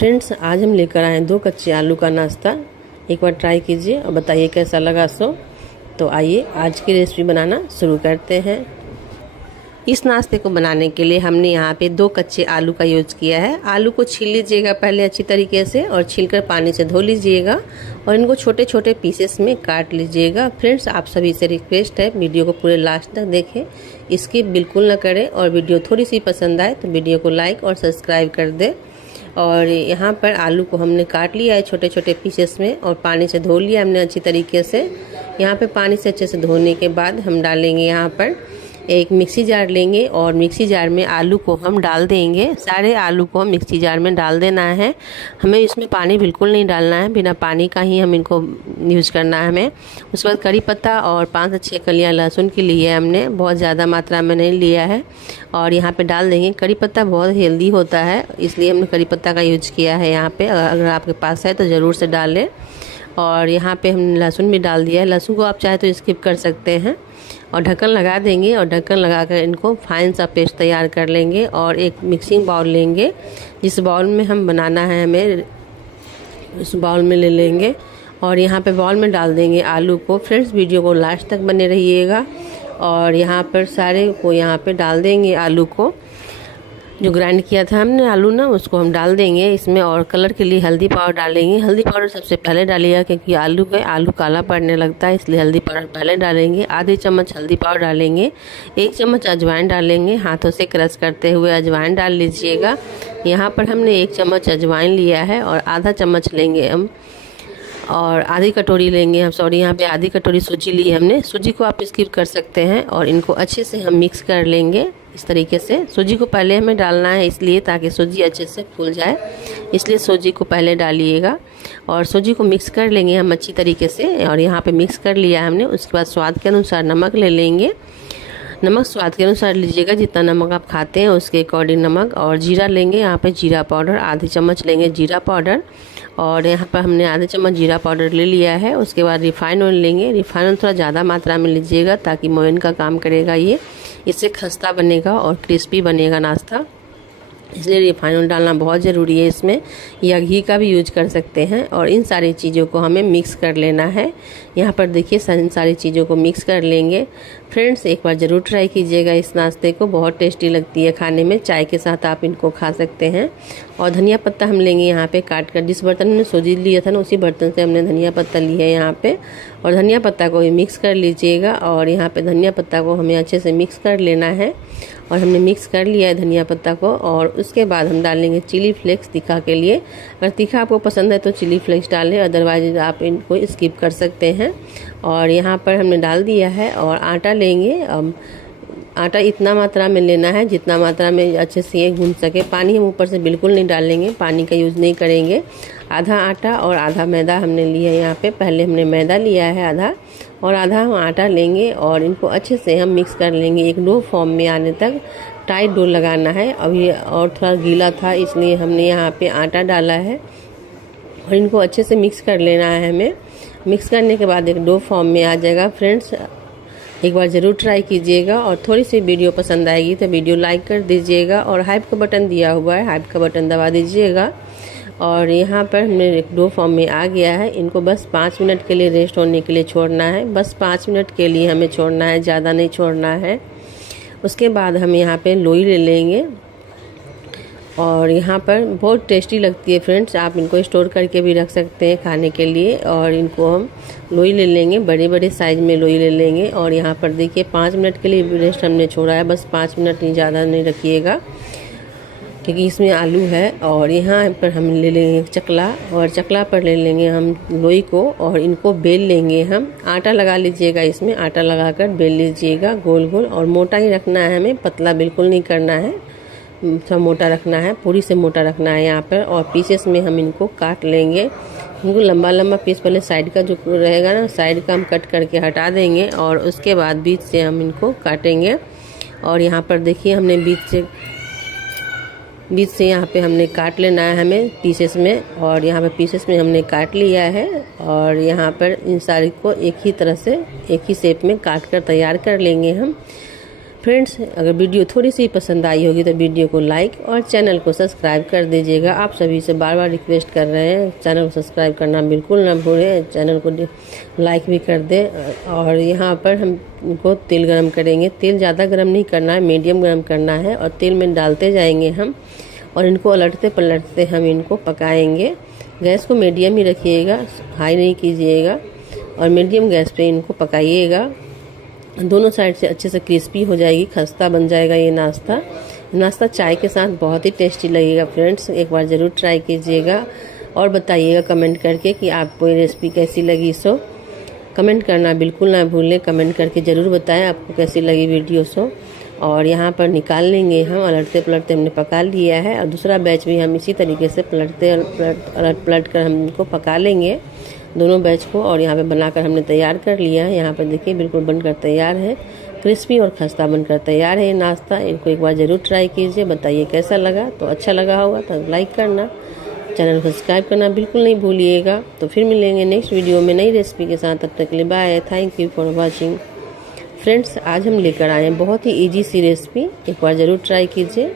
Friends, आज हम लेकर आए हैं 2 कच्चे आलू का नाश्ता। एक बार ट्राई कीजिए और बताइए कैसा लगा। तो आइए आज की रेसिपी बनाना शुरू करते हैं। इस नाश्ते को बनाने के लिए हमने यहाँ पे 2 कच्चे आलू का यूज़ किया है। आलू को छील लीजिएगा पहले अच्छी तरीके से और छीलकर पानी से धो लीजिएगा और इनको छोटे छोटे पीसेस में काट लीजिएगा। फ्रेंड्स, आप सभी से रिक्वेस्ट है वीडियो को पूरे लास्ट तक देखें, स्किप बिल्कुल न करें और वीडियो थोड़ी सी पसंद आए तो वीडियो को लाइक और सब्सक्राइब कर दें। और यहाँ पर आलू को हमने काट लिया है छोटे छोटे पीसेस में और पानी से धो लिया हमने अच्छी तरीके से। यहाँ पे पानी से अच्छे से धोने के बाद हम डालेंगे यहाँ पर एक मिक्सी जार लेंगे और मिक्सी जार में आलू को हम डाल देंगे। सारे आलू को हम मिक्सी जार में डाल देना है। हमें इसमें पानी बिल्कुल नहीं डालना है, बिना पानी का ही हम इनको यूज़ करना है हमें। उसके बाद करी पत्ता और 5 से 6 कलियाँ लहसुन की ली है हमने, बहुत ज़्यादा मात्रा में नहीं लिया है। और यहाँ पे डाल देंगे। करी पत्ता बहुत हेल्दी होता है, इसलिए हमने करी पत्ता का यूज किया है यहाँ पे। अगर आपके पास है तो ज़रूर से डाल लें। और यहाँ पे हमने लहसुन भी डाल दिया है। लहसुन को आप चाहे तो स्किप कर सकते हैं। और ढक्कन लगा देंगे और ढक्कन लगाकर इनको फाइन सा पेस्ट तैयार कर लेंगे। और एक मिक्सिंग बाउल लेंगे, जिस बाउल में हम बनाना है हमें उस बाउल में ले लेंगे और यहाँ पे बाउल में डाल देंगे आलू को। फ्रेंड्स, वीडियो को लास्ट तक बने रहिएगा। और यहाँ पर सारे को यहाँ पे डाल देंगे। आलू को जो ग्राइंड किया था हमने आलू ना, उसको हम डाल देंगे इसमें। और कलर के लिए हल्दी पाउडर डालेंगे। हल्दी पाउडर सबसे पहले डालिएगा क्योंकि आलू काला पड़ने लगता है, इसलिए हल्दी पाउडर पहले डालेंगे। आधे चम्मच हल्दी पाउडर डालेंगे। 1 चम्मच अजवाइन डालेंगे, हाथों से क्रश करते हुए अजवाइन डाल लीजिएगा। यहाँ पर हमने 1 चम्मच अजवाइन लिया है और आधा चम्मच लेंगे हम और आधी कटोरी लेंगे हम, सॉरी यहाँ पे आधी कटोरी सूजी ली हमने। सूजी को आप स्किप कर सकते हैं और इनको अच्छे से हम मिक्स कर लेंगे इस तरीके से। सूजी को पहले हमें डालना है इसलिए ताकि सूजी अच्छे से फूल जाए, इसलिए सूजी को पहले डालिएगा। और सूजी को मिक्स कर लेंगे हम अच्छी तरीके से। और यहाँ पे मिक्स कर लिया हमने। उसके बाद स्वाद के अनुसार नमक ले लेंगे। नमक स्वाद के अनुसार लीजिएगा, जितना नमक आप खाते हैं उसके अकॉर्डिंग नमक। और जीरा लेंगे, यहाँ पे जीरा पाउडर आधी चम्मच लेंगे जीरा पाउडर। और यहाँ पर हमने आधे चम्मच जीरा पाउडर ले लिया है। उसके बाद रिफाइंड ऑयल लेंगे। रिफाइंड ऑयल थोड़ा ज़्यादा मात्रा में लीजिएगा ताकि मोयन का काम करेगा ये, इससे खस्ता बनेगा और क्रिस्पी बनेगा नाश्ता, इसलिए रिफाइंड ऑयल डालना बहुत ज़रूरी है इसमें, या घी का भी यूज कर सकते हैं। और इन सारी चीज़ों को हमें मिक्स कर लेना है। यहाँ पर देखिए इन सारी चीज़ों को मिक्स कर लेंगे। फ्रेंड्स, एक बार ज़रूर ट्राई कीजिएगा इस नाश्ते को, बहुत टेस्टी लगती है खाने में। चाय के साथ आप इनको खा सकते हैं। और धनिया पत्ता हम लेंगे यहाँ पे काट कर, जिस बर्तन में सूजी लिया था ना उसी बर्तन से हमने धनिया पत्ता लिया है यहाँ पे। और धनिया पत्ता को भी मिक्स कर लीजिएगा। और यहाँ पे धनिया पत्ता को हमें अच्छे से मिक्स कर लेना है। और हमने मिक्स कर लिया है धनिया पत्ता को। और उसके बाद हम डालेंगे चिली फ्लेक्स तीखा के लिए। अगर तीखा आपको पसंद है तो चिली फ्लेक्स डालें, अदरवाइज आप इनको स्किप कर सकते हैं। और यहाँ पर हमने डाल दिया है। और आटा लेंगे। आटा इतना मात्रा में लेना है जितना मात्रा में अच्छे से ये गूंथ सके। पानी हम ऊपर से बिल्कुल नहीं डालेंगे, पानी का यूज़ नहीं करेंगे। आधा आटा और आधा मैदा हमने लिया है यहाँ पे। पहले हमने मैदा लिया है आधा और आधा हम आटा लेंगे और इनको अच्छे से हम मिक्स कर लेंगे एक डो फॉर्म में आने तक। टाइट डो लगाना है। अभी और थोड़ा गीला था इसलिए हमने यहाँ पे आटा डाला है और इनको अच्छे से मिक्स कर लेना है हमें। मिक्स करने के बाद एक डो फॉर्म में आ जाएगा। फ्रेंड्स, एक बार ज़रूर ट्राई कीजिएगा। और थोड़ी सी वीडियो पसंद आएगी तो वीडियो लाइक कर दीजिएगा और हाइप का बटन दिया हुआ है, हाइप का बटन दबा दीजिएगा। और यहाँ पर हमने एक डो फॉर्म में आ गया है। इनको बस 5 मिनट के लिए रेस्ट होने के लिए छोड़ना है। बस 5 मिनट के लिए हमें छोड़ना है, ज़्यादा नहीं छोड़ना है। उसके बाद हम यहाँ पे लोई ले लेंगे और यहाँ पर बहुत टेस्टी लगती है फ्रेंड्स। आप इनको स्टोर करके भी रख सकते हैं खाने के लिए। और इनको हम लोई ले लेंगे, बड़े बड़े साइज़ में लोई ले लेंगे। और यहाँ पर देखिए 5 मिनट के लिए रेस्ट हमने छोड़ा है, बस 5 मिनट नहीं, ज़्यादा नहीं रखिएगा क्योंकि इसमें आलू है। और यहाँ पर हम ले लेंगे चकला और चकला पर ले लेंगे हम लोई को और इनको बेल लेंगे हम। आटा लगा लीजिएगा, इसमें आटा लगाकर बेल लीजिएगा गोल गोल। और मोटा ही रखना है हमें, पतला बिल्कुल नहीं करना है, थोड़ा मोटा रखना है, पूरी से मोटा रखना है यहाँ पर। और पीसेस में हम इनको काट लेंगे। इनको लंबा लंबा पीस पहले साइड का जो रहेगा ना, साइड का हम कट करके हटा देंगे और उसके बाद बीच से हम इनको काटेंगे। और यहाँ पर देखिए हमने बीच से यहाँ पे हमने काट लेना है हमें पीसेस में। और यहाँ पे पीसेस में हमने काट लिया है। और यहाँ पर इन सारी को एक ही तरह से एक ही शेप में काट कर तैयार कर लेंगे हम। फ्रेंड्स, अगर वीडियो थोड़ी सी पसंद आई होगी तो वीडियो को लाइक और चैनल को सब्सक्राइब कर दीजिएगा। आप सभी से बार बार रिक्वेस्ट कर रहे हैं, चैनल को सब्सक्राइब करना बिल्कुल ना भूलें, चैनल को लाइक भी कर दें। और यहाँ पर हमको तेल गरम करेंगे। तेल ज़्यादा गरम नहीं करना है, मीडियम गरम करना है और तेल में डालते जाएंगे हम और इनको उलटते पलटते हम इनको पकाएंगे। गैस को मीडियम ही रखिएगा, हाई नहीं कीजिएगा और मीडियम गैस पे इनको पकाइएगा। दोनों साइड से अच्छे से क्रिस्पी हो जाएगी, खस्ता बन जाएगा ये नाश्ता चाय के साथ बहुत ही टेस्टी लगेगा। फ्रेंड्स, एक बार ज़रूर ट्राई कीजिएगा और बताइएगा कमेंट करके कि आपको ये रेसिपी कैसी लगी। सो कमेंट करना बिल्कुल ना भूलें, कमेंट करके ज़रूर बताएं आपको कैसी लगी वीडियो। सो और यहाँ पर निकाल लेंगे हम, उलटते पलटते हमने पका लिया है और दूसरा बैच भी हम इसी तरीके से उलट पलट कर हम इनको पका लेंगे दोनों बैच को। और यहाँ पे बनाकर हमने तैयार कर लिया है। यहाँ पर देखिए बिल्कुल बनकर तैयार है, क्रिस्पी और खस्ता बनकर तैयार है ये नाश्ता। इनको एक बार ज़रूर ट्राई कीजिए, बताइए कैसा लगा। तो अच्छा लगा होगा तो लाइक करना, चैनल को सब्सक्राइब करना बिल्कुल नहीं भूलिएगा। तो फिर मिलेंगे नेक्स्ट वीडियो में नई रेसिपी के साथ, तब तक के लिए bye, thank you for watching. Friends, आज हम लेकर आए हैं बहुत ही ईजी सी रेसिपी, एक बार ज़रूर ट्राई कीजिए।